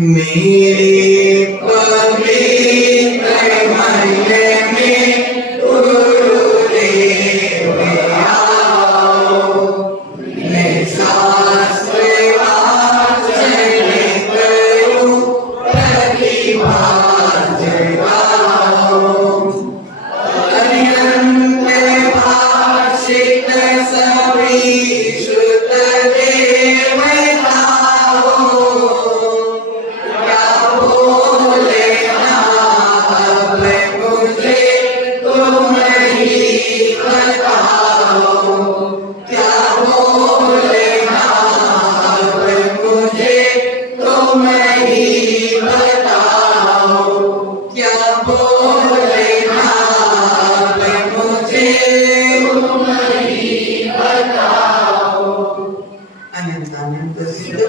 मेरे पवित्र मन में गुरुदेव आओ, मैं शास्त्र वाचन करूं, प्रतिभा जगाओ, अनंत भाषित सभी श्रुत देवताओं, क्या बोलना अब मुझे तुम ही बताओ, क्या बोलना अब मुझे तुम ही बताओ, क्या बोलना अब मुझे तुम ही बताओ। अनंत अनंत सिद्ध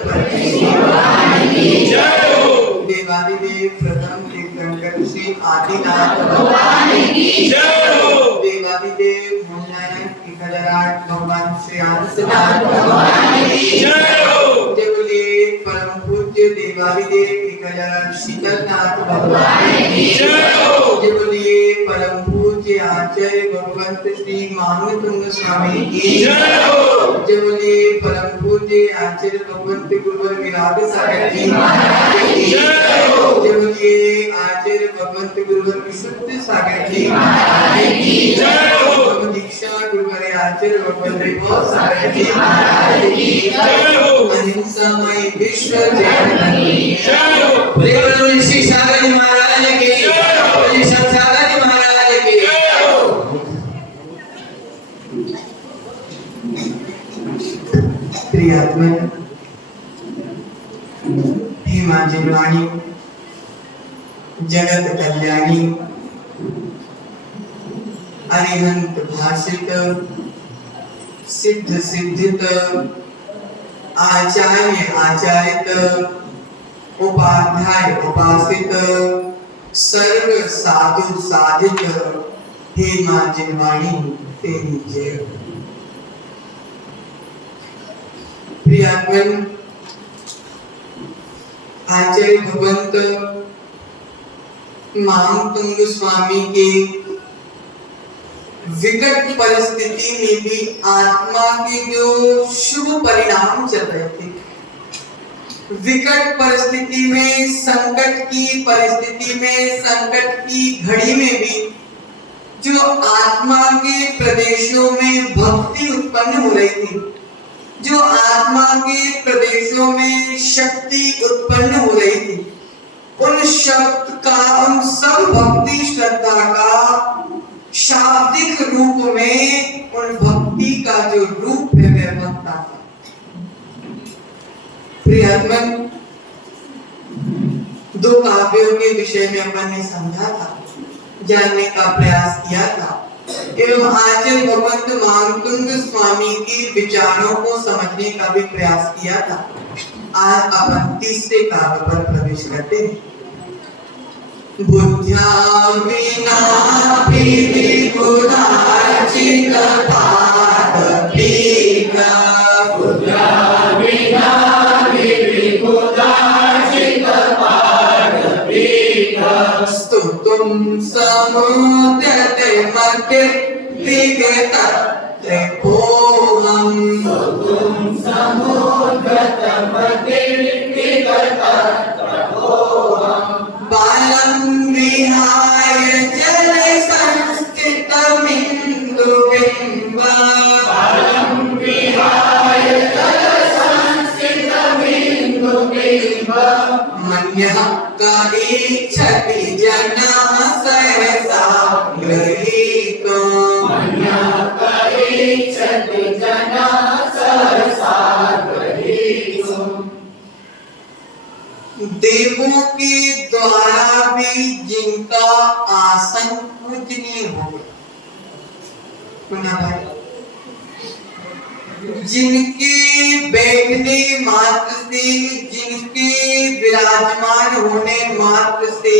देवादिदेव प्रथम तीर्थंकर श्री आदिनाथ भगवान की जय हो। देवादिदेव मूलनायक इकलराट भगवान श्री आदिनाथ भगवान की जय हो। देवले परम पूज्य देवादिदेव इकलराट शीतलनाथ भगवान की जय हो। देवले परम पूज्य आचार्य भगवंत श्री मांगतुंग स्वामी की जय हो। देवले परम पूज्य आचार्य भगवंत गुरुवर विराग सागर जी महाराज की जय हो। देवले आचार्य भगवंत गुरुवर विशुद्ध सागर जी महाराज की जय हो। दीक्षा गुरुवर आचार्य भगवंत विभो सागर जी महाराज की जय हो। अहिंसामय विश्व जय की जय हो। बोले श्री सागर जी महाराज की जय हो। बोले सागर जी महाराज की जय हो। प्रियात्मन हे मां जिनवाणी, जगत कल्याणी, अरिहंत भाषित, सिद्ध सिद्धित, आचार्य आचार्यत, उपाध्याय उपासित, सर्व साधु साधित, हे मां जिनवाणी तेरी जय। प्रियात्मन आचार्य भगवंत मांगतुंग स्वामी के विकट परिस्थिति में भी आत्मा के जो शुभ परिणाम चल रहे थे, विकट परिस्थिति में, संकट की परिस्थिति में, संकट की घड़ी में भी जो आत्मा के प्रदेशों में भक्ति उत्पन्न हो रही थी, जो आत्मा के प्रदेशों में शक्ति उत्पन्न हो रही थी, उन शब्द का, उन सब भक्ति श्रद्धा का शाब्दिक रूप में, उन भक्ति का जो रूप है वह भक्ता था। प्रियतमन, दो काव्यों के विषय में अपन ने समझा था, जानने का प्रयास किया था एवं आचार्य भगवंत मांगतुंग स्वामी के विचारों को समझने का भी प्रयास किया था। आज अपन तीसरे काव्य पर प्रवेश करते हैं। बुद्ध्या विना विकुदाचित पादपीका, बुद्ध्या विना विकुदाचित पादपीका, स्तुतुं समुद्यते मध्य विगतते कोहं, स्तुतुं समुद्यते मध्य विगतते कोहं, बालं विहाय जल संस्थितमिन्दुबिम्बा, बालं विहाय जल संस्थितमिन्दुबिम्बा, मन्यः करीच्छति जनः सहसा गृहीतो, मन्यः करीच्छति जनः सहसा गृहीतो। देवों के द्वारा भी जिनका आसन पूजनीय हो गया, जिनके बैठने मात्र से, जिनके विराजमान होने मात्र से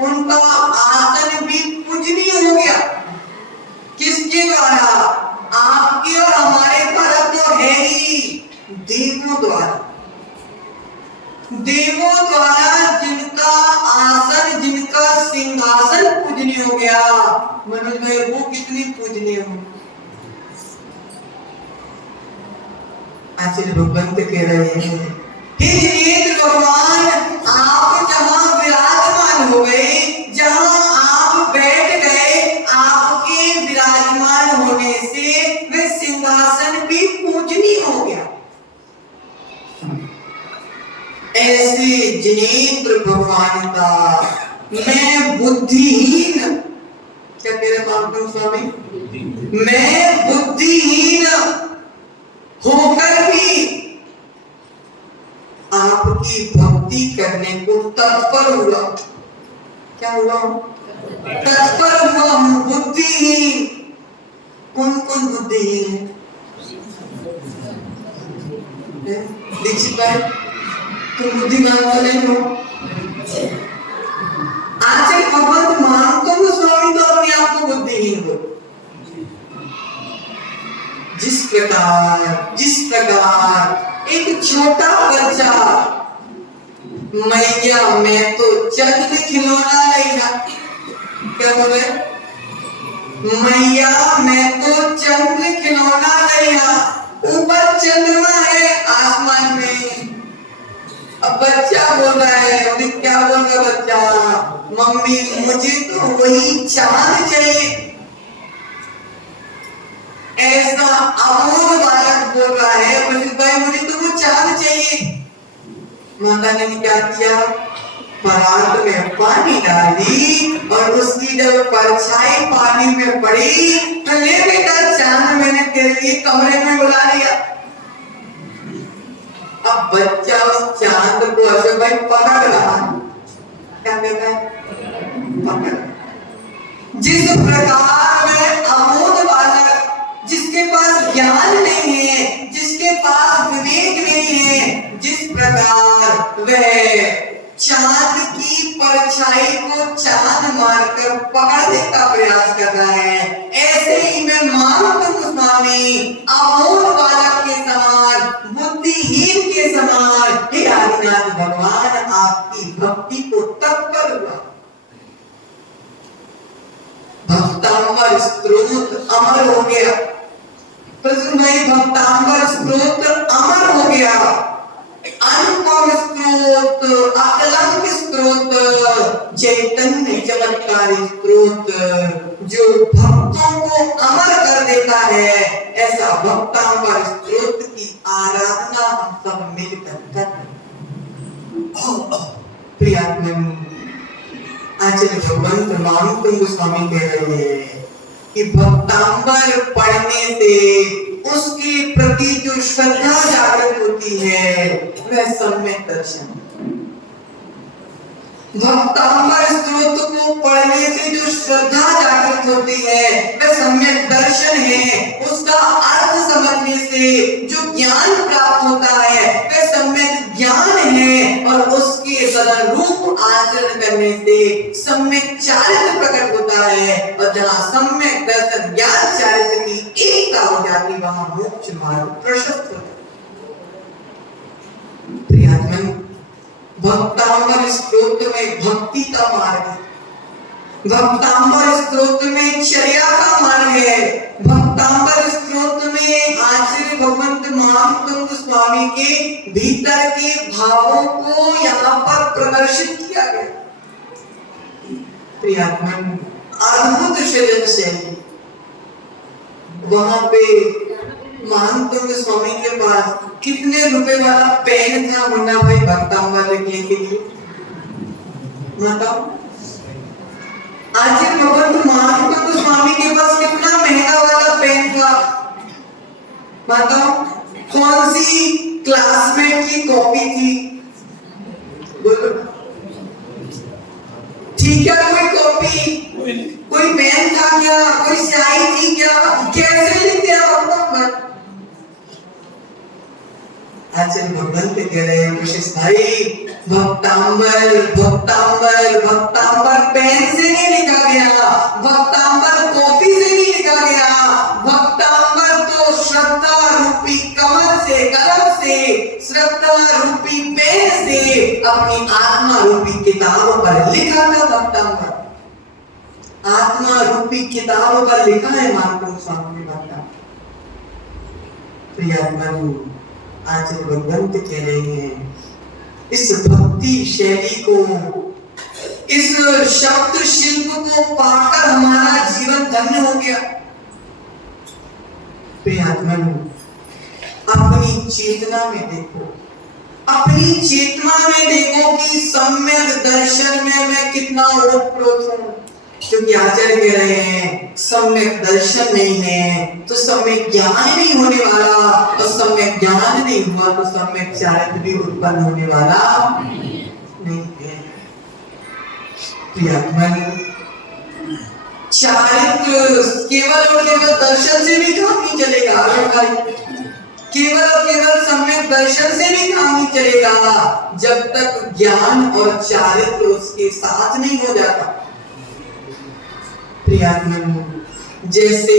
उनका आसन भी पूजनीय हो गया। किसके द्वारा? आपके और हमारे द्वारा तो है ही, देवों द्वारा। देवों द्वारा जिनका आसन, जिनका सिंहासन पूजनीय हो गया, मनोज भाई वो कितनी पूजनीय हो। आचार्य भगवंत कह रहे हैं, हे जिनेंद्र भगवान, आप जहां विराजमान हो गए, जहां आप बैठ गए, आपके विराजमान होने से वह सिंहासन भी पूजनीय हो गया। ऐसे जिनेंद्र भगवान का मैं बुद्धिहीन, क्या कह रहे महाप्रभु स्वामी, मैं बुद्धिहीन होकर भी आपकी भक्ति करने को तत्पर हुआ। क्या हुआ? तत्पर हुआ हूं, बुद्धिहीन। कौन कौन बुद्धिहीन है? दीक्षित भाई, तुम बुद्धिमान तो नहीं हो। आचार्य भगवंत मानते हो स्वामी तो अपने आप को बुद्धिहीन हो। जिस प्रकार एक छोटा बच्चा, मैया मैं तो चंद्र खिलौना लेगा, क्या बोले, मैया मैं तो चंद्र खिलौना लेगा, ऊपर चंद्रमा है आसमान में। अब बच्चा बोल रहा है, क्या बोल रहा बच्चा, मम्मी मुझे तो वही चांद चाहिए। ऐसा अमोघ बालक बोल रहा है, भाई मुझे तो वो चांद चाहिए। माता ने क्या किया, परात में पानी डाली और उसकी जब परछाई पानी में पड़ी तो ले बेटा चांद मैंने तेरे लिए कमरे में बुला लिया। अब बच्चा उस चांद को अशोक भाई पकड़ रहा, क्या कहता है, पकड़। जिस प्रकार में अमोघ बालक, जिसके पास ज्ञान नहीं है, जिसके पास विवेक नहीं है, जिस प्रकार वह चांद की परछाई को चांद मारकर पकड़ने का प्रयास कर रहा है, ऐसे ही मैं मानव स्वामी अमोघ बालक के समान, बुद्धिहीन के समान, हे आदिनाथ भगवान आपकी भक्ति को तत्पर हुआ। भक्तांबर स्तोत्र अमर हो गया, भक्तांबर स्तोत्र अमर हो गया। अनुपम स्तोत्र, अकलंक स्तोत्र, चैतन्य चमत्कारी स्तोत्र, जो भक्तों को अमर कर देता है, ऐसा भक्तांबर स्तोत्र की आराधना हम सब मिलकर करते। प्रियात्मन आचार्य भगवंत महाप्रभु गोस्वामी कह रहे हैं कि भक्तांबर पढ़ने से उसके प्रति जो श्रद्धा जागृत होती है वह सम्यक दर्शन। भक्तांबर स्तोत्र को पढ़ने से जो श्रद्धा जागृत होती है वह सम्यक दर्शन है। उसका अर्थ समझने से जो ज्ञान प्राप्त होता है वह सम्यक ज्ञान है, और उसके तदनुरूप आचरण करने से सम्यक चारित्र प्रकट होता है। और जहाँ सम्यक दर्शन ज्ञान चारित्र की एकता हो जाती वहां मोक्ष मार्ग प्रशस्त होता है। प्रियात्मन भक्तांबर स्तोत्र में भक्ति का मार्ग है, भक्तांबर स्तोत्र में चर्या का मार्ग है, भक्तांबर स्तोत्र में आचार्य भगवंत महाप्रभु स्वामी के भीतर के भावों को यहाँ पर प्रदर्शित किया गया। प्रियात्मन अद्भुत सृजन शैली। वहां पे महाप्रभु स्वामी के पास कितने रुपए वाला पेन था मुन्ना भाई भक्तांबर लिखने के लिए, बताओ। आचार्य भगवंत महाप्रभु स्वामी के पास कितना महंगा वाला पेन था, बताओ। कौन सी क्लासमेट की कॉपी थी, बोलो। ठीक है, कोई कॉपी, कोई पेन था क्या, कोई स्याही थी क्या, कैसे लिखते हैं भक्तांबर। आचार्य भगवंत कह रहे हैं विशेष भाई, भक्तांबर भक्तांबर भक्तांबर पेन से नहीं लिखा गया, भक्तांबर कॉपी से नहीं लिखा गया, भक्तांबर तो श्रद्धा रूपी कमल से, कलम से, श्रद्धा रूपी पेन से अपनी आत्मा रूपी किताबों पर लिखा था भक्तांबर, आत्मा रूपी किताबों पर लिखा है महापुरुष स्वामी भक्ता। आज भगवंत कह रहे हैं इस भक्ति शैली को, इस शब्द शिल्प को पाकर हमारा जीवन धन्य हो गया। प्रियात्मन, अपनी चेतना में देखो, अपनी चेतना में देखो कि सम्यक दर्शन में मैं कितना ओतप्रोत हूं। क्योंकि आचार्य कह रहे हैं सम्यक दर्शन नहीं है तो सम्यक ज्ञान नहीं होने वाला, और सम्यक ज्ञान नहीं हुआ तो सम्यक चारित्र भी उत्पन्न होने वाला नहीं है। प्रियात्मन, चारित्र केवल और केवल दर्शन से भी काम नहीं चलेगा, केवल और केवल सम्यक दर्शन से भी काम नहीं चलेगा जब तक ज्ञान और चारित्र उसके साथ नहीं हो जाता। प्रियात्मन, जैसे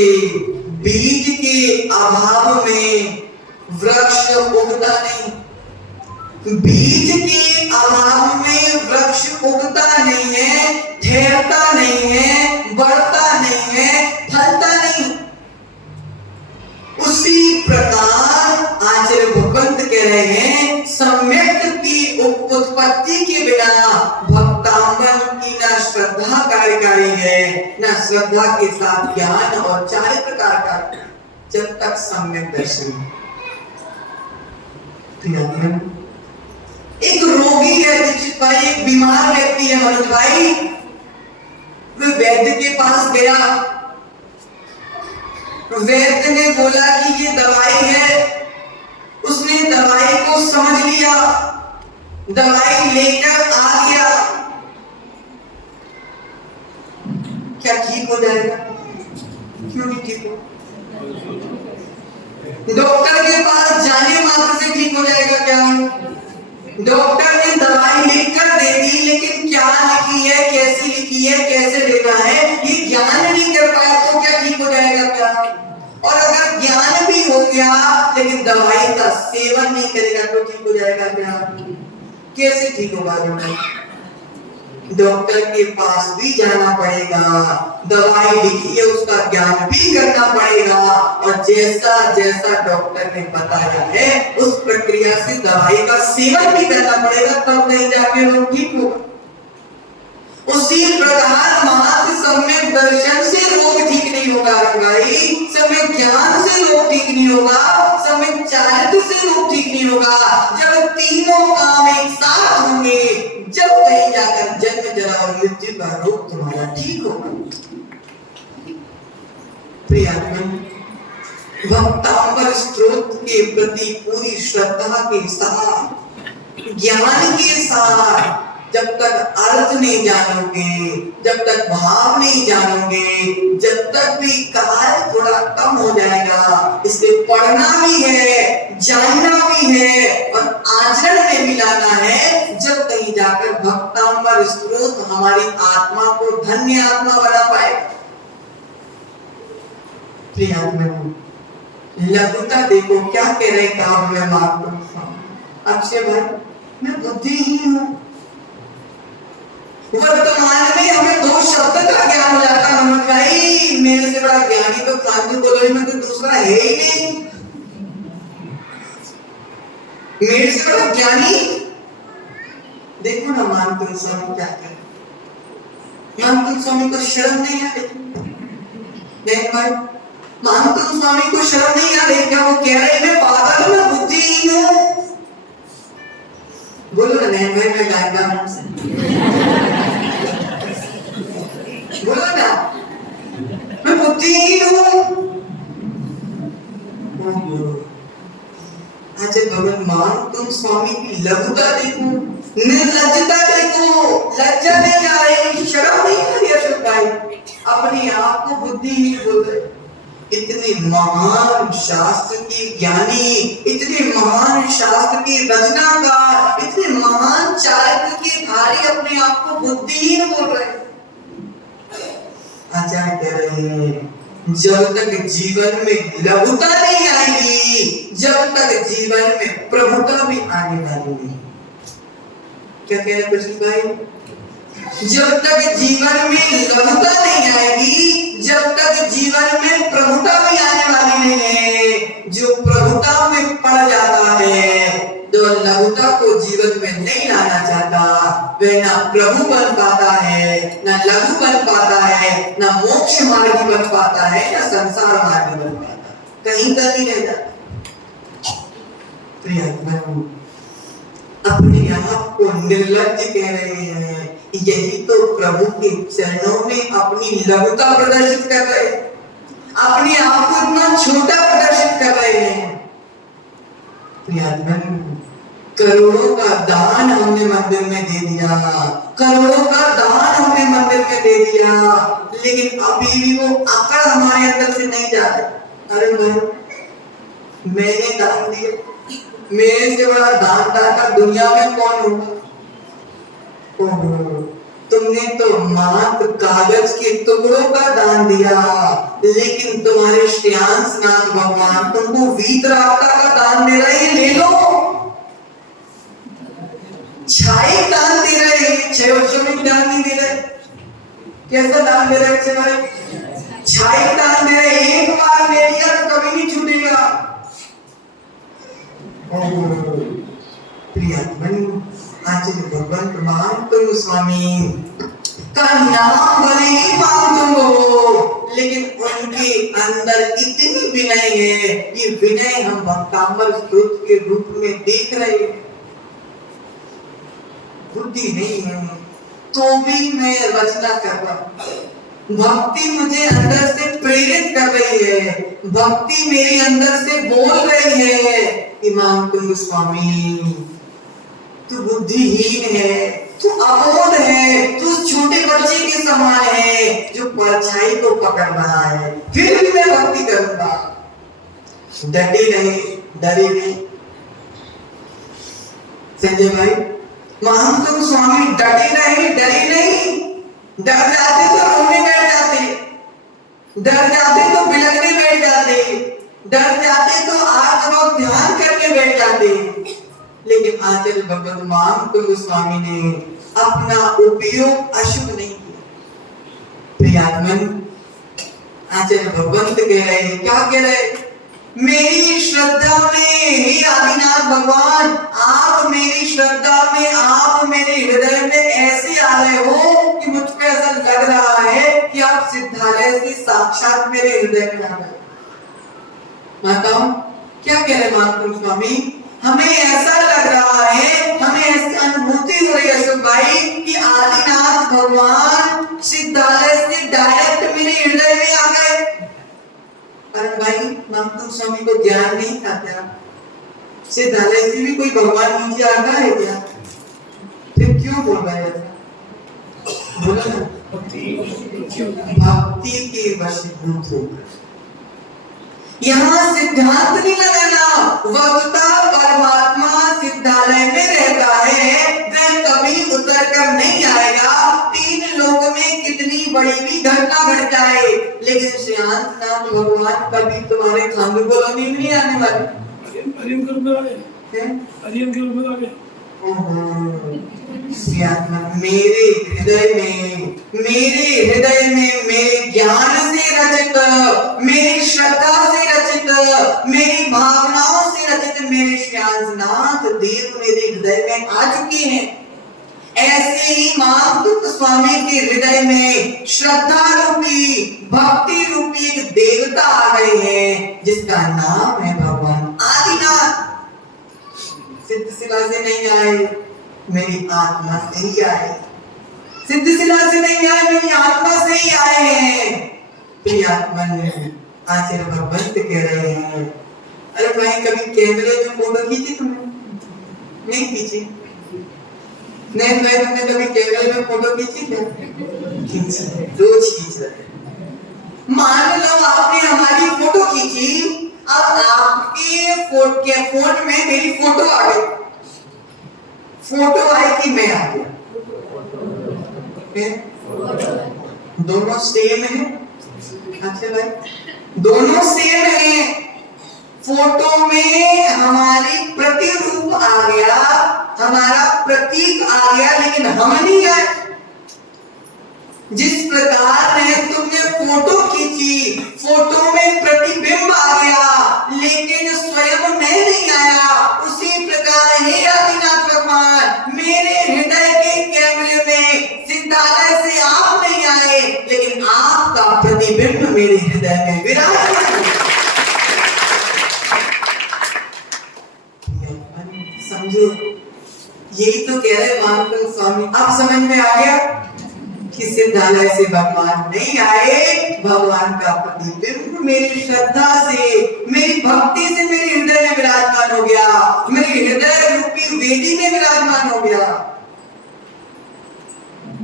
बीज के अभाव में वृक्ष उगता नहीं, बीज के अभाव में वृक्ष उगता नहीं है, ठहरता नहीं है, बढ़ता नहीं है, फलता नहीं। उसी प्रकार आचार्य भगवंत कह रहे हैं सम्यक की उत्पत्ति के बिना भक्तांबर की ना श्रद्धा कार्यकारी है, ना श्रद्धा के साथ ज्ञान और चारित्र कार्यकारी, जब तक सम्यक दर्शन। एक रोगी है दीक्षित भाई, एक बीमार व्यक्ति है मनोज भाई, वह वैद्य के पास गया, वैद्य ने बोला कि ये दवाई है, उसने दवाई को समझ लिया, दवाई लेकर आ गया, क्या ठीक हो जाएगा? क्यों नहीं ठीक हो? डॉक्टर के पास जाने मात्र से ठीक हो जाएगा क्या? डॉक्टर ने दवाई लिखकर दे दी, लेकिन क्या लिखी है, कैसी लिखी है, कैसे लेना है, ये ज्ञान नहीं कर पाया तो क्या ठीक हो जाएगा क्या? और अगर ज्ञान भी हो गया लेकिन दवाई का सेवन नहीं करेगा तो ठीक हो जाएगा क्या? कैसे ठीक होगा? डॉक्टर के पास भी जाना पड़ेगा, दवाई लिखी है उसका ज्ञान भी करना पड़ेगा, और जैसा जैसा डॉक्टर ने बताया है उस प्रक्रिया से दवाई का सेवन भी करना पड़ेगा, तब नहीं जाके लोग ठीक होगा। उसी प्रकार मात्र सम्यक दर्शन से रोग ठीक नहीं होगा रंगाई, सम्यक ज्ञान से रोग ठीक नहीं होगा, सम्यक चारित्र से रोग ठीक नहीं होगा। जब तीनों काम एक साथ होंगे, जब कहीं जाकर जन्म जरा और मृत्यु का रोग तुम्हारा ठीक होगा। प्रियात्मन, भक्तांबर स्तोत्र के प्रति पूरी श्रद्धा के साथ, ज्ञान के साथ, जब तक अर्थ नहीं जानोगे, जब तक भाव नहीं जानोगे, जब तक भी कार्य थोड़ा कम हो जाएगा। इसलिए पढ़ना भी है, जानना भी है और आचरण में भी लाना है, जब कहीं जाकर भक्तांबर स्तोत्र हमारी आत्मा को धन्य आत्मा बना पाए। प्रियात्मन, लघुता देखो क्या कह रहे काम में अक्षय भाई, मैं बुद्धिहीन हूं। वर्तमान में हमें दो शब्द का ज्ञान हो जाता है मनोज भाई, मेरे से बड़ा ज्ञानी तो क्रांति कॉलेज में तो दूसरा है ही नहीं। मेरे से बड़ा ज्ञानी, देखो ना मानपुर स्वामी क्या कह रहे, मानपुर स्वामी को शर्म नहीं आ रही? देख भाई, मानपुर स्वामी को शर्म नहीं आ रही क्या? वो कह रहे मैं पागल हूं, मैं बुद्धिहीन हूं। बोलो ना नैन भाई, मैं गायब बोलो ना, मैं बुद्धिहीन हूं। अच्छा भगवान, मान तुम स्वामी की लघुता देखो, निर्लज्जता देखो, लज्जा नहीं आ रही, शर्म नहीं आ रही अशोक भाई, अपने आप को बुद्धिहीन बोल रहे। इतने महान शास्त्र के ज्ञानी, इतने महान शास्त्र के रचनाकार, इतने महान चारित्र के धारी अपने आप को बुद्धिहीन बोल रहे। आचार्य कह रहे हैं जब तक जीवन में लघुता नहीं आएगी, जब तक जीवन में प्रभुता भी आने वाली नहीं। क्या कह रहे प्रश्न भाई? जब तक जीवन में लघुता नहीं आएगी, जब तक जीवन में प्रभुता भी आने वाली नहीं है। जो प्रभुता में पड़ जाता है, जो लघुता को जीवन में नहीं लाना चाहता, वह ना प्रभु बन पाता है, ना लघु बन पाता है, ना मोक्ष मार्गी बन पाता है, ना संसार मार्गी बन पाता, कहीं का नहीं रह जाता। अपने आप को निर्लज्ज कह रहे हैं, यही तो प्रभु के चरणों में अपनी लघुता प्रदर्शित कर रहे हैं, अपने आप को इतना छोटा प्रदर्शित कर रहे हैं। करोड़ों का दान हमने मंदिर में दे दिया, करोड़ों का दान हमने मंदिर में दे दिया, लेकिन अभी भी वो आकड़ हमारे अंदर से नहीं जा रहे। अरे भाई मैंने दान दिया, मेरे से बड़ा दानदाता दुनिया में कौन होगा? तुमने तो मात्र कागज के टुकड़ों का दान दिया, लेकिन तुम्हारे श्रेयांसनाथ भगवान तुमको वीतरागता का दान दे रहे हैं। ले लो, छाई दान दे रहे हैं, 6 वर्षों में दान नहीं दे रहे। कैसा दान दे रहे हैं भाई? छाई दान दे रहे, एक बार ले लिया तो कभी नहीं छूटेगा। आचार्य भगवंत महात्म स्वामी का नाम भले ही मांग हो, लेकिन उनके अंदर इतनी विनय है, ये विनय हम भक्तामर स्तोत्र के रूप में देख रहे हैं। बुद्धि नहीं है तो भी मैं रचना कर रहा हूं, भक्ति मुझे अंदर से प्रेरित कर रही है, भक्ति मेरे अंदर से बोल रही है, इमाम तुम स्वामी तू बुद्धिहीन है, तू अबोध है, तू छोटे बच्चे के समान है जो परछाई को पकड़ रहा है, फिर भी मैं भक्ति करूंगा। डटे नहीं, डरे नहीं। संजय भाई महान तुम स्वामी डटे नहीं, डरे नहीं। डर जाते तो रोने बैठ जाते, डर जाते तो बिलखने बैठ जाते, डर जाते तो आज रोज ध्यान करके बैठ जाते, लेकिन आचार्य भगवत महान स्वामी ने अपना उपयोग अशुभ नहीं किया। प्रियात्मन आचार्य भगवंत कह रहे हैं, क्या कह रहे हैं? मेरी श्रद्धा में हे आदिनाथ भगवान, आप मेरी श्रद्धा में, आप मेरे हृदय में ऐसे आ रहे हो कि मुझको ऐसा लग रहा है कि आप सिद्धालय से साक्षात मेरे हृदय में आ गए। बताओ क्या कह रहे महात्मा स्वामी? हमें ऐसा लग रहा है, हमें ऐसी अनुभूति हो रही है अशोक भाई कि आदिनाथ भगवान सिद्धालय से डायरेक्ट मेरे हृदय में आ गए। अरे भाई महात्मा स्वामी को ज्ञान नहीं था क्या? सिद्धालय से भी कोई भगवान नीचे आता है क्या? फिर क्यों बोल रहा है ऐसा? बोला ना, भक्ति के वशीभूत होकर। यहाँ सिद्धांत नहीं लगाना, वस्तुतः परमात्मा सिद्धालय में रहता है, वह कभी उतर कर नहीं आएगा। 3 लोक में कितनी बड़ी भी घटना घट जाए, लेकिन श्रेयांसनाथ भगवान कभी तुम्हारे खांडू कॉलोनी में नहीं आने वाले। हरियम के रूप में आ गए, हरियम के रूप में आ गए। मेरे हृदय में मेरे ज्ञान से रचित, मेरी श्रद्धा से रचित, मेरी भावनाओं से रचित मेरे श्रेयांसनाथ देव मेरे हृदय में आ चुके हैं। ऐसे ही महात्मा स्वामी के हृदय में श्रद्धा रूपी, भक्ति रूपी एक देवता आ गए हैं, जिसका नाम है भगवान आदिनाथ। सिद्धशिला से नहीं आए, मेरी आत्मा से ही आए। सिद्धशिला से नहीं आए, मेरी आत्मा से ही आए हैं। प्रियात्मन आचार्य भगवंत कह रहे हैं, अरे भाई कभी कैमरे में फोटो खींची तुमने? नहीं खींची? नहीं भाई तुमने कभी कैमरे में फोटो खींची क्या? खींची, रोज खींच रहे। मान लो आपने हमारी फोटो खींची, अब आपके फोन में मेरी फोटो आ गई, फोटो आई कि मैं आ गया, दोनों सेम है। अच्छा भाई दोनों सेम है, फोटो में हमारी प्रतिरूप आ गया, हमारा प्रतीक आ गया, लेकिन हम नहीं आए। जिस प्रकार ने तुमने फोटो खींची, फोटो में प्रतिबिंब आ गया, लेकिन स्वयं मैं नहीं आया, उसी प्रकार हे आदिनाथ भगवान, मेरे हृदय के कैमरे में सिद्धालय से आप नहीं आए, लेकिन आपका प्रतिबिंब मेरे हृदय में विराजमान। समझो, यही तो कह रहे महात्मा स्वामी। अब समझ में आ गया कि सिद्धालय से भगवान नहीं आए, भगवान का प्रतिबिंब मेरी श्रद्धा से, मेरी भक्ति से मेरे हृदय में विराजमान हो गया, मेरे हृदय रूपी वेदी में विराजमान हो गया।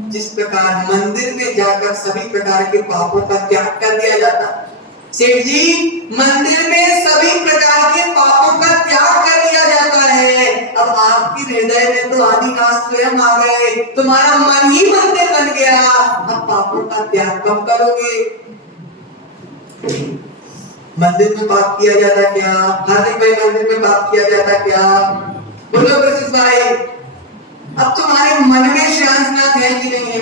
जिस प्रकार मंदिर में जाकर सभी प्रकार के पापों का त्याग कर दिया जाता, सेठ जी, मंदिर में सभी प्रकार के पापों का त्याग कर दिया जाता है। अब आपके हृदय में तो आदिनाथ स्वयं आ गए, तुम्हारा मन ही मंदिर बन गया, अब पापों का त्याग कब करोगे? मंदिर में पाप किया जाता क्या? हार्दिक भाई, मंदिर में पाप किया जाता क्या? बोलो प्रसिद्ध भाई, अब तुम्हारे मन में शांतनाथ है कि नहीं है?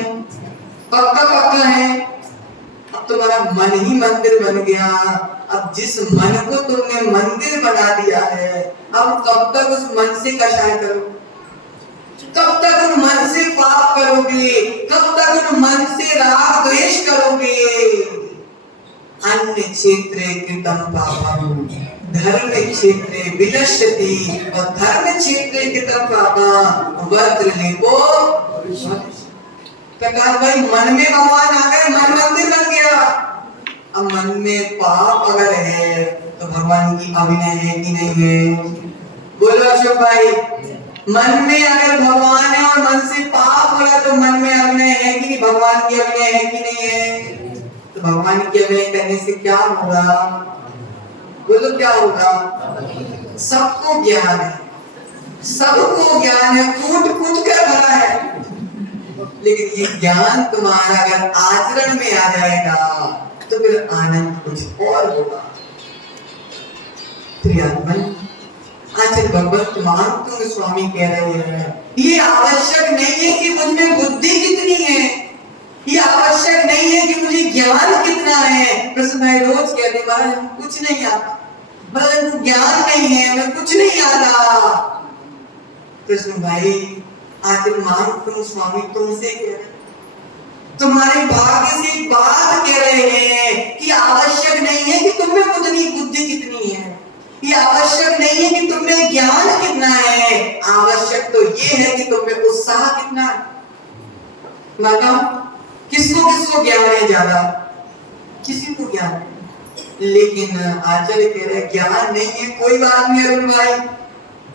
पक्का पक्का है। अब तुम्हारा मन ही मंदिर बन गया। अब जिस मन को तुमने मंदिर बना दिया है, अब कब तक उस मन से कषाय करोगे? कब तक उन मन से पाप करोगे? कब तक उन मन से राग द्वेष करोगे? अन्य क्षेत्रे कृतं पापं धर्म क्षेत्रे विनश्यति, और धर्म क्षेत्रे कृतं पापं वज्रलेपो। प्रकाश भाई, मन में भगवान आ गए, मन मंदिर बन गया। अब मन में पाप अगर है तो भगवान की अभिनय है कि नहीं है? बोलो अशोक भाई, मन में अगर भगवान है और मन से पाप हो रहा तो मन में अभिनय है कि नहीं? भगवान की अभिनय है कि नहीं है? तो भगवान की अभिनय करने से क्या होगा? बोलो क्या होगा? सबको ज्ञान है, सबको ज्ञान है, कूट कूट कर भरा है, लेकिन ये ज्ञान तुम्हारा अगर आचरण में आ जाएगा तो फिर आनंद कुछ और होगा। प्रियात्मन, आचार्य भगवत महात्मा स्वामी कह रहे हैं, ये आवश्यक नहीं है कि मुझमें बुद्धि कितनी है, ये आवश्यक नहीं है कि मुझे ज्ञान कितना है। प्रश्न भाई रोज कहते महाराज कुछ नहीं आता, महाराज ज्ञान नहीं है, मैं कुछ नहीं आता। कृष्ण भाई, आचार्य महात्मा स्वामी तुमसे कह रहे, तुम्हारे भाग्य से एक बात कह रहे हैं कि आवश्यक नहीं है कि तुम में बुद्धि कितनी है, ये आवश्यक नहीं है कि तुम में ज्ञान कितना है, आवश्यक तो ये है कि तुम में उत्साह कितना है। मतलब किसको किसको ज्ञान है ज्यादा? किसी को ज्ञान है, लेकिन आचार्य कह रहे ज्ञान नहीं है, कोई बात नहीं अरुण भाई,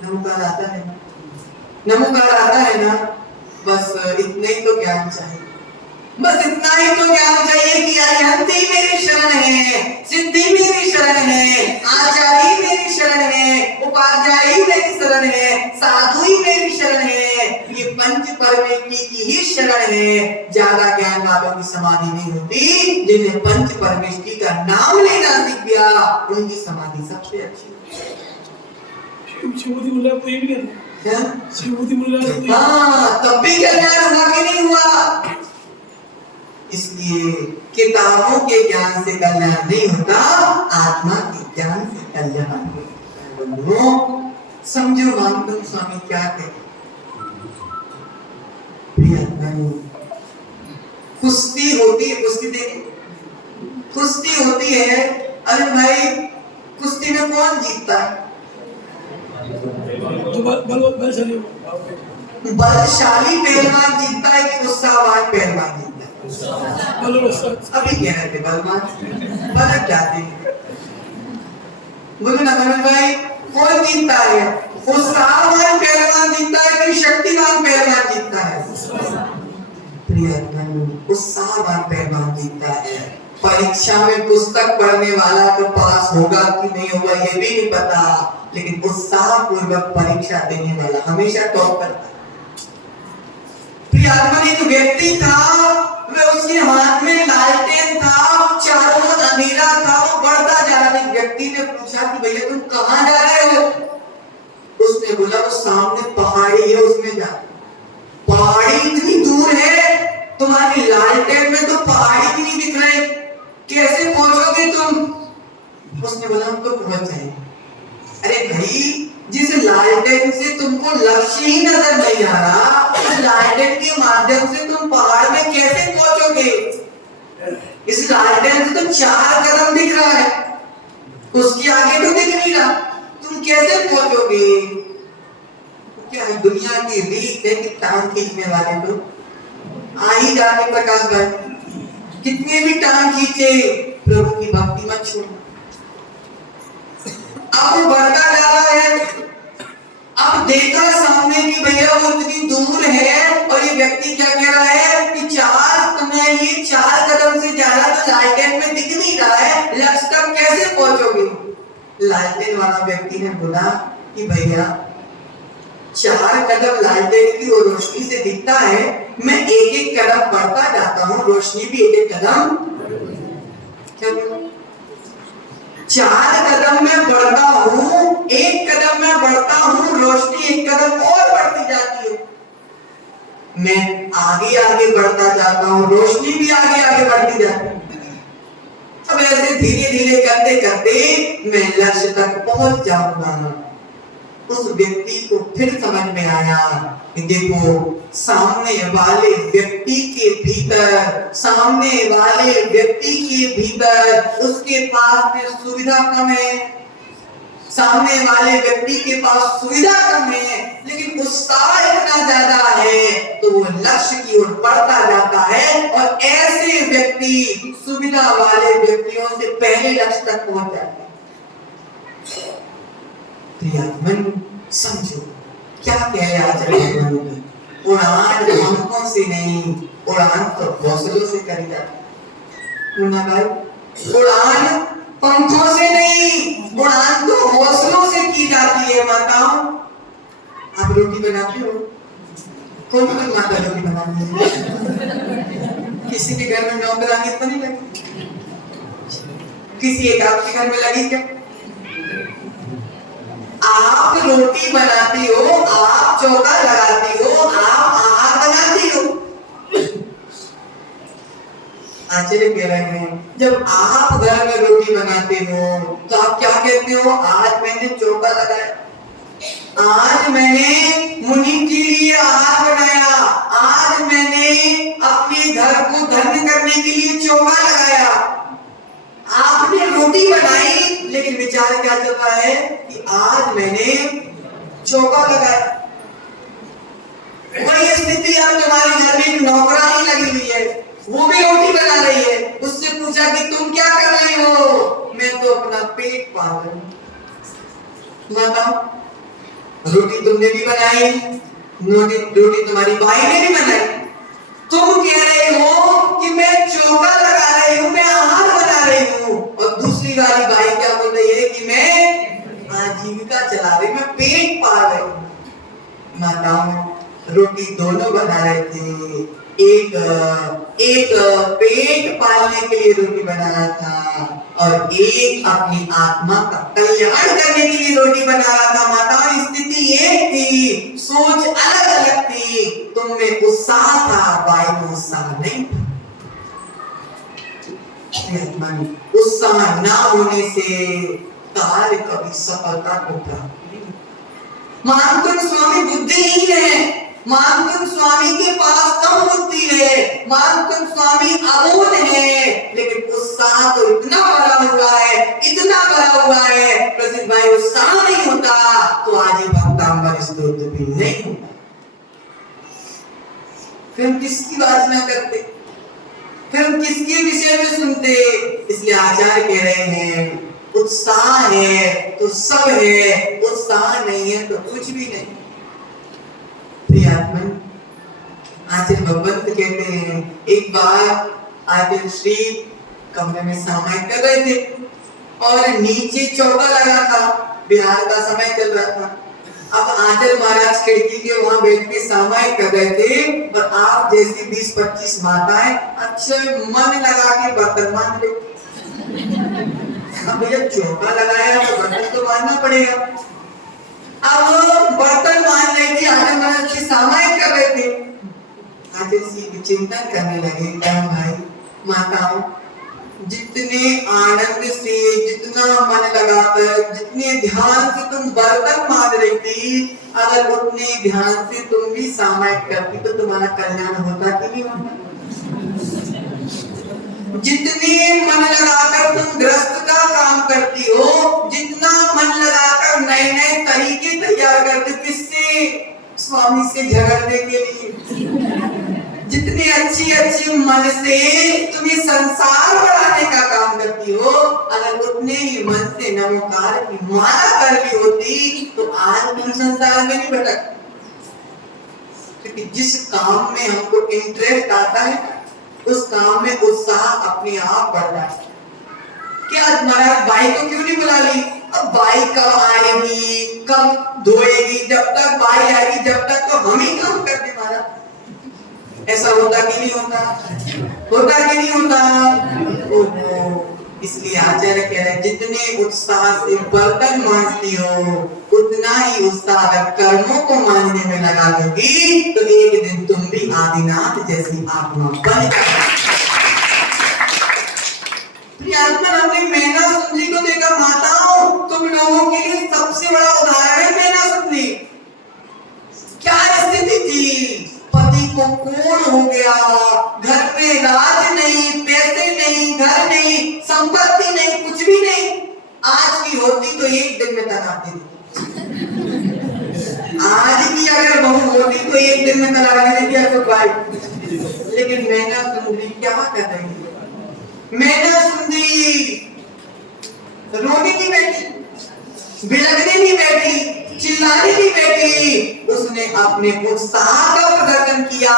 नमोकार आता है, नमोकार आता है ना, बस इतना ही तो ज्ञान चाहिए, बस इतना ही तो ज्ञान चाहिए कि अरिहंती मेरी शरण है, सिद्धि मेरी शरण है, आचार्य मेरी शरण है, उपाध्याय मेरी शरण है, साधु ही मेरी शरण है, ये पंच परमेष्टि की ही शरण है। ज्यादा ज्ञान वालों की समाधि नहीं होती, जिन्हें पंच परमेष्टि का नाम लेना सीख गया उनकी समाधि सबसे अच्छी। हाँ, तब भी कल्याण हुआ कि नहीं हुआ? इसलिए किताबों के ज्ञान से कल्याण नहीं होता, आत्मा के ज्ञान से कल्याण होता है। समझो महात्मा स्वामी क्या कहते, कुश्ती होती है, कुश्ती देखो, कुश्ती होती है, अरे भाई कुश्ती में कौन जीतता है? बलशाली पहलवान जीतता है कि उत्साहवान पहलवान जीतता है? अभी कह रहे थे बलवान, बलक जाते हैं, बोले ना मनोज भाई, कौन जीतता है? उत्साहवान पहलवान जीतता है कि शक्तिवान पहलवान जीतता है? उत्साहवान पहलवान जीतता है। परीक्षा में पुस्तक पढ़ने वाला तो पास होगा कि नहीं होगा ये भी नहीं पता, लेकिन उत्साह पूर्वक परीक्षा देने वाला हमेशा टॉप करता है। प्रियात्मा ने जो व्यक्ति था, वह उसके हाथ में लालटेन था, चारों ओर अंधेरा था, वो बढ़ता जा रहा है। व्यक्ति ने ने पूछा कि भैया तुम कहाँ जा रहे हो? उसने बोला वो सामने पहाड़ी है उसमें जा। पहाड़ी इतनी दूर है, तुम्हारी लालटेन में तो पहाड़ी भी नहीं दिख रही, कैसे पहुंचोगे तुम? उसने बोला हम तो पहुंच जाएंगे। अरे भाई, जिस लालटेन से तुमको लक्ष्य ही नजर नहीं आ रहा, उस लालटेन के माध्यम से तुम पहाड़ में कैसे पहुंचोगे? इस लालटेन से तो 4 कदम दिख रहा है, उसके आगे तो दिख नहीं रहा, तुम कैसे पहुंचोगे? क्या है, दुनिया की रीत है कि टांग खींचने वाले तो आ ही जाते। प्रकाश भाई कितने भी टांग खींचे, प्रभु की भक्ति मत छोड़ो। अब वो बढ़ता जा रहा है, अब देखा सामने कि भैया वो इतनी दूर है, और ये व्यक्ति क्या कह रहा है कि 4 कदम से ज्यादा तो लालटेन में दिख नहीं रहा है, लक्ष्य तक कैसे पहुंचोगे? लालटेन वाला व्यक्ति ने बोला कि भैया 4 कदम लालटेन की रोशनी से दिखता है, मैं एक कदम बढ़ता जाता हूँ, रोशनी भी एक कदम। क्या बोला? 4 कदम में बढ़ता हूँ, 1 कदम में बढ़ता हूँ, रोशनी 1 कदम और बढ़ती जाती है। मैं आगे आगे बढ़ता जाता हूँ, रोशनी भी आगे आगे बढ़ती जाती है। अब ऐसे धीरे धीरे करते करते मैं लक्ष्य तक पहुंच जाऊंगा। उस व्यक्ति को फिर समझ में आया कि देखो, सामने वाले व्यक्ति के भीतर उसके पास में सुविधा कम है, सामने वाले व्यक्ति के पास सुविधा कम है, लेकिन उत्साह इतना ज्यादा है तो वो लक्ष्य की ओर बढ़ता जाता है, और ऐसे व्यक्ति सुविधा वाले व्यक्तियों से पहले लक्ष्य तक पहुंच जाते हैं। मन समझो क्या कह रहे आचार्य, उड़ान पंखों से नहीं, उड़ान तो हौसलों से करी जाती है। उड़ान पंखों से नहीं, उड़ान तो हौसलों से की जाती है। माताओं, आप रोटी बनाती हो? कौन माता रोटी बनाती है? किसी के घर में नौकरानी तो नहीं लगी? किसी एक आपके घर में लगी क्या? आप रोटी बनाती हो, आप चौका लगाती हो, आप आहार बनाती हो। आचार्य कह रहे हैं, जब आप घर में रोटी बनाते हो तो आप क्या कहते हो? आज मैंने चौका लगाया, आज मैंने मुनि के लिए आहार बनाया, आज मैंने अपने घर को धन्य करने के लिए चौका लगाया। आपने रोटी बनाई, लेकिन विचार क्या चल रहा है कि आज मैंने चौका लगाया। वही स्थिति अब तुम्हारे घर में एक नौकरानी लगी हुई है, वो भी रोटी बना रही है। उससे पूछा कि तुम क्या कर रही हो? मैं तो अपना पेट पाल रही हूं। बताओ, रोटी तुमने भी बनाई, रोटी तुम्हारी भाई ने भी बनाई, तुम कह रहे हो कि मैं चौका लगा रही हूँ, मैं आहार बना रही हूँ, और दूसरी वाली भाई क्या बोल रही है कि मैं आजीविका चला रही, मैं पेट पाल रही हूँ। माताओं, रोटी दोनों बना रहे थे, एक पेट पालने के लिए रोटी बना रहा था, और एक अपनी आत्मा का कल्याण करने के लिए रोटी बना रहा था। माताओं, स्थिति एक थी, सोच अलग अलग थी। तुम में उत्साह था, भाई में उत्साह नहीं था। उत्साह ना होने से कार्य कभी सफलता को प्राप्त नहीं। मानकुंड स्वामी बुद्धिहीन है, मानकुंड स्वामी के पास कम बुद्धि है, मानकुंड स्वामी अबोध है, लेकिन उत्साह तो इतना भरा हुआ है, इतना भरा हुआ है। प्रसिद्ध भाई, उत्साह नहीं होता तो आज भक्तांबर स्तोत्र भी नहीं होता। फिर हम किसकी वासना करते, फिर हम किसके विषय में सुनते? इसलिए आचार्य कह रहे हैं, उत्साह है तो सब है, उत्साह नहीं है तो कुछ भी नहीं। प्रियात्मन, आचार्य भगवंत कहते हैं, एक बार आचार्य श्री कमरे में सामायिक कर रहे थे, और नीचे चौका लगा था, बिहार का समय चल रहा था। अब आचार्य महाराज खिड़की के वहां बैठ के सामायिक कर रहे थे, और आप जैसी 20-25 माताएं अच्छे मन लगा के बर्तन मान ले। अब भैया चौका लगाया तो बर्तन तो मानना पड़ेगा। अब बर्तन मान रही थी, आगे मन अच्छी सामायिक कर रहे थे। आज ऐसी चिंतन करने लगे, भाई माताओं, जितने आनंद से, जितना मन लगाकर, जितने ध्यान से तुम बर्तन मान रही थी, अगर उतने ध्यान से तुम भी सामायिक करती तो तुम्हारा कल्याण होता कि नहीं होता? जितने मन लगाकर तुम गृहस्थ का काम करती हो, जितना मन लगाकर नए नए तरीके तैयार करती, किससे? स्वामी से झगड़ने के लिए। जितनी अच्छी अच्छी मन से तुम्हें संसार बढ़ाने का काम करती हो, अगर उतने ही मन से नमोकार की माला कर ली होती तो आज तुम संसार में नहीं भटक। क्योंकि जिस काम में हमको इंटरेस्ट आता है उस काम में उत्साह अपने आप बढ़ता है। क्या तुम्हारा बाइक को क्यों नहीं बुला ली? अब बाइक कब आएगी, कब धोएगी? जब तक बाइक आएगी जब तक तो हम ही काम करते मारा। ऐसा होता कि नहीं होता? होता कि नहीं होता? इसलिए आचार्य कह रहे जितने उत्साह से बर्तन मांजती हो, उतना ही उत्साह अगर कर्मों को मांजने में लगा दोगी तो एक दिन तुम भी आदिनाथ जैसी आत्मा बन जाओगी। हमने मैना सुंदरी को देखा। माताओं, तुम लोगों के लिए सबसे बड़ा उदाहरण है मैना सुंदरी। क्या स्थिति थी? पति को कोढ़ हो गया, घर में राज नहीं, पैसे नहीं, घर नहीं, संपत्ति नहीं, कुछ भी नहीं। आज की होती तो एक दिन में तलाक दे देती। आज की अगर बहू होती तो एक दिन में तलाक दे देती आपको भाई। लेकिन मैना सुंदरी क्या कर रही है? मैना सुंदरी रोने नहीं बैठी, बिलखने नहीं बैठी, चिल्लाने नहीं बैठी। उसने अपने उत्साह का प्रदर्शन किया,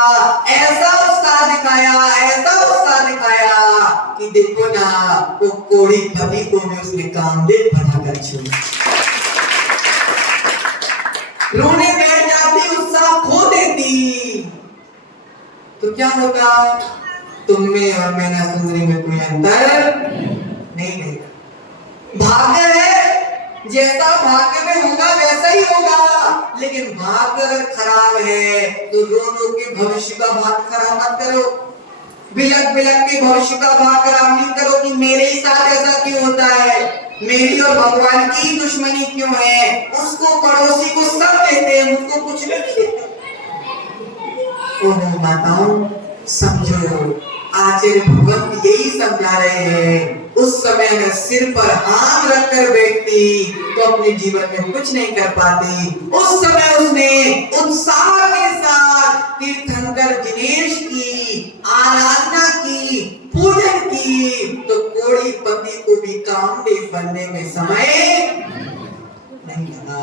ऐसा उत्साह दिखाया, ऐसा उत्साह दिखाया कि देखो ना, वो कोढ़ी पति को भी उसने कामदेव बनाकर छोड़ा। रोने बैठ जाती, उत्साह खो देती तो क्या होता? तुम में और मैना सुंदरी में कोई अंतर नहीं रहेगा। भाग्य है, जैसा भाग्य में होगा वैसा ही होगा। लेकिन भाग्य अगर खराब है तो रो रो के भविष्य का भाग्य खराब मत करो। बिलक बिलक के भविष्य का भाग्य खराब नहीं करो कि मेरे ही साथ ऐसा क्यों होता है, मेरी और भगवान की दुश्मनी क्यों है। उसको पड़ोसी को सब देते हैं, मुझको कुछ नहीं देते। ओह माताओं, समझो, आचार्य भगवंत यही समझा रहे हैं। उस समय में सिर पर हाथ रखकर बैठती तो अपने जीवन में कुछ नहीं कर पाती। उस समय उसने उत्साह के साथ तीर्थंकर जिनेश की आराधना की, पूजन की, तो कोढ़ी पति को भी कामदेव बनने में समय नहीं लगा।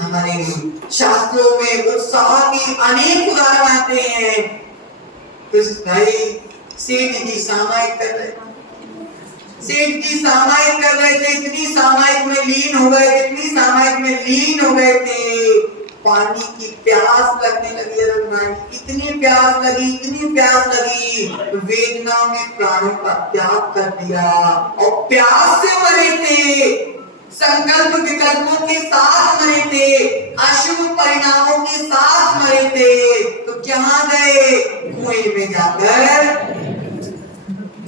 हमारे शास्त्रों में उत्साह की अनेक उदाहरण आते हैं। भाई सेठ जी सामायिक कर रहे, सेठ जी सामायिक कर रहे थे, इतनी सामायिक में लीन हो गए, इतनी सामायिक में लीन हो गए थे, पानी की प्यास लगने लगी। इतनी प्यास लगी, इतनी प्यास लगी, वेदना में प्राणों का त्याग कर दिया और प्यास से मरे थे। संकल्प विकल्पों के साथ मरे थे, अशुभ परिणामों के साथ मरे थे। तो कहां गए? कुएं में जाकर।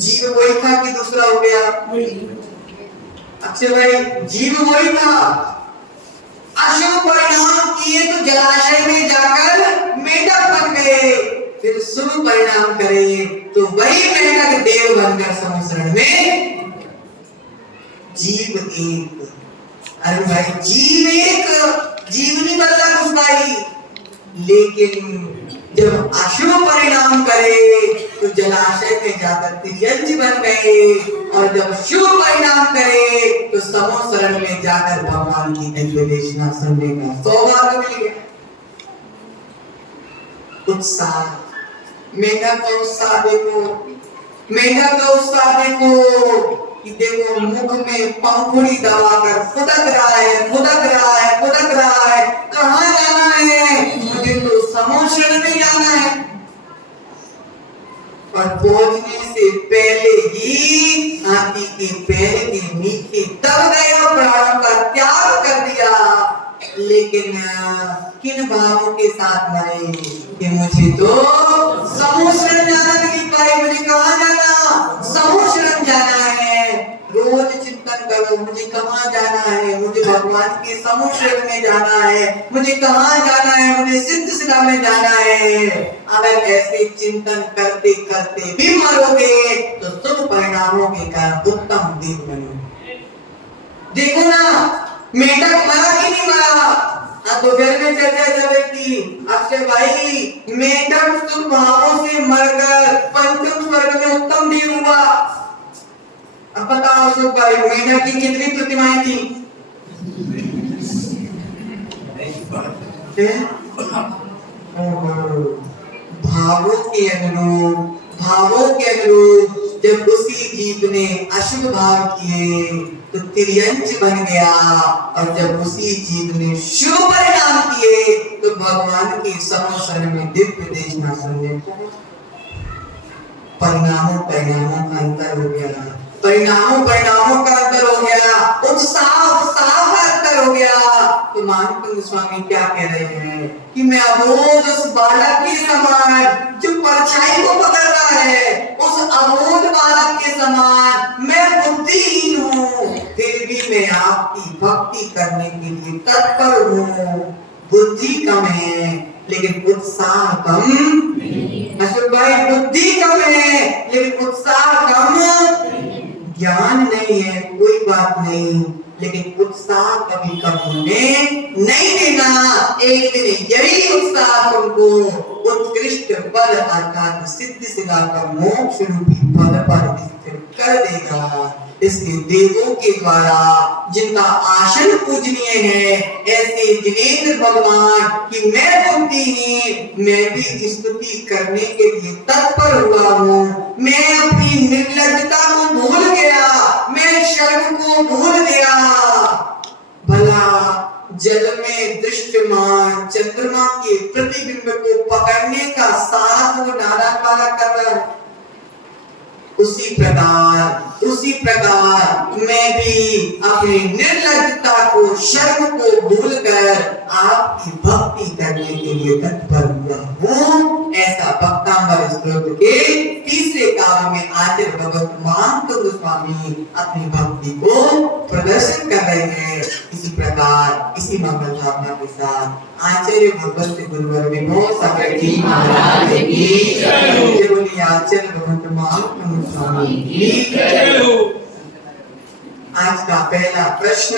जीव वही था कि दूसरा हो गया? अक्षय भाई, जीव वही था। अशुभ परिणाम किए तो जलाशय में जाकर मेढक बन गए, फिर शुभ परिणाम करे तो वही मेढक देव बनकर समुद्र में। जीव एक, अरे भाई जीव एक, जीव नहीं बदला कुछ भाई। लेकिन जब अशुभ परिणाम करे तो जलाशय में जाकर तिर्यंज बन गए, और जब शुभ परिणाम करे तो समुद्र में जाकर भगवान की दिव्यदेशना सुनने का सौभाग्य मिल गया। उत्साह, मेघा का उत्साह देखो, मेघा का उत्साह देखो कि देखो मुख में पंखुड़ी दबाकर फुदक रहा है, फुदक रहा है, फुदक रहा है। कहाँ जाना है? मुझे तो समुद्र में जाना है। और पहुंचने से पहले ही हाथी के पैर के नीचे दब गए और प्राणों का त्याग कर दिया। लेकिन किन भावों के साथ मरे कि मुझे तो समूह शरण जाना नहीं पाए। मुझे कहाँ जाना? समूह शरण जाना है। रोज चिंतन करो मुझे कहाँ जाना है। मुझे भगवान के समूह शरण में जाना है। मुझे कहाँ जाना है? मुझे सिद्ध सिद्धा में जाना है। अगर ऐसे चिंतन करते करते भी मरोगे तो शुभ परिणामों के कारण उत्तम दिन बनोगे। देखो ना मेढक मरा कि नहीं मरा। दोपहर में चर्चा चल रही थी अक्षय भाई, मेढक शुभ भावों से मरकर पंचम स्वर्ग में उत्तम दिन हुआ। अब बताओ शुभ भाई, मेढक की कितनी प्रतिमाएं थी? भावों के अनुरूप जब उसी जीव ने अशुभ भाव किए तो तिर्यंच बन गया, और जब उसी जीव ने शुभ परिणाम किए तो भगवान के समोसन में दिव्य देश में परिणामों का अंतर हो गया। परिणामों का अंतर हो गया। उत्साह का अंतर हो गया। तो मानकुंद स्वामी क्या कह रहे हैं कि मैं अबोध उस बालक के समान जो परछाई को पकड़ रहा है, उस अबोध बालक के समान मैं बुद्धिहीन हूँ, फिर भी मैं आपकी भक्ति करने के लिए तत्पर हूँ। बुद्धि कम है लेकिन उत्साह कम। अशोक भाई, बुद्धि कम है लेकिन उत्साह कम। ज्ञान नहीं है कोई बात नहीं, लेकिन उत्साह कभी कम होने नहीं देना। एक दिन यही उत्साह तुमको उत्कृष्ट पद अर्थात सिद्ध सिद्धा का मोक्ष रूपी पद पर स्थिर कर देगा। इसलिए देवों के द्वारा जिनका आसन पूजनीय है, ऐसे जिनेंद्र भगवान की मैं बुद्धिहीन, मैं भी स्तुति करने के लिए तत्पर हुआ हूँ। मैं अपनी निर्लज्जता को भूल गया, मैं शर्म को भूल गया। भला जल में दृश्यमान चंद्रमा के प्रतिबिंब को पकड़ने का साहस वो नाराज वाला कर रहा है। उसी प्रकार मैं भी अपनी निर्लज्जता को शर्म को भूलकर आपकी भक्ति करने के लिए तत्पर हुआ हूँ। ऐसा भक्तांबर स्तोत्र के तीसरे काव्य में आचार्य भगवत मानकुंद स्वामी अपनी भक्ति को प्रदर्शन कर रहे हैं। इसी प्रकार इसी मंगल भावना के साथ आचार्य भगवत गुरुवर विभो सकटी महाराज की जय। बोलिए आचार्य भगवत मानकुंद स्वामी की जय। आज का पहला प्रश्न